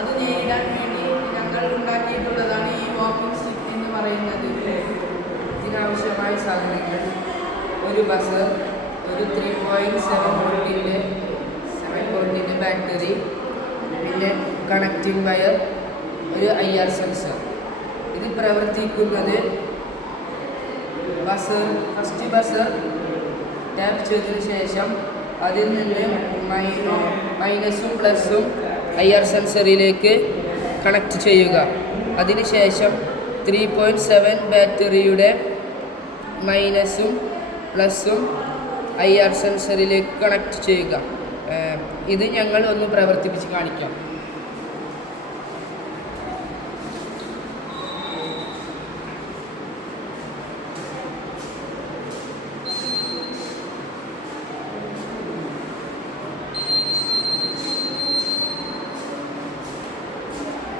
അത് നേരിടാൻ വേണ്ടി ഞങ്ങൾ ഉണ്ടാക്കിയിട്ടുള്ളതാണ് ഈ വാക്കിംഗ് സ്റ്റിക്ക് എന്ന് പറയുന്നത്. ഇതിനാവശ്യമായ സാധനങ്ങൾ: ഒരു ബസർ, ഒരു 3.7 വോൾട്ടിൻ്റെ ബാറ്ററി, പിന്നെ കണക്റ്റിംഗ് വയർ, ഒരു IR സെൻസർ. ഇത് പ്രവർത്തിക്കുന്നത് ഫസ്റ്റ് ബസർ ടാപ്പ് ചെയ്തതിന് ശേഷം അതിൽ നിന്ന് മൈനസും പ്ലസും IR സെൻസറിലേക്ക് കണക്ട് ചെയ്യുക. അതിനുശേഷം 3.7 ബാറ്ററിയുടെ മൈനസും പ്ലസും IR സെൻസറിലേക്ക് കണക്ട് ചെയ്യുക. ഇത് ഞങ്ങൾ ഒന്ന് പ്രവർത്തിപ്പിച്ച് കാണിക്കാം.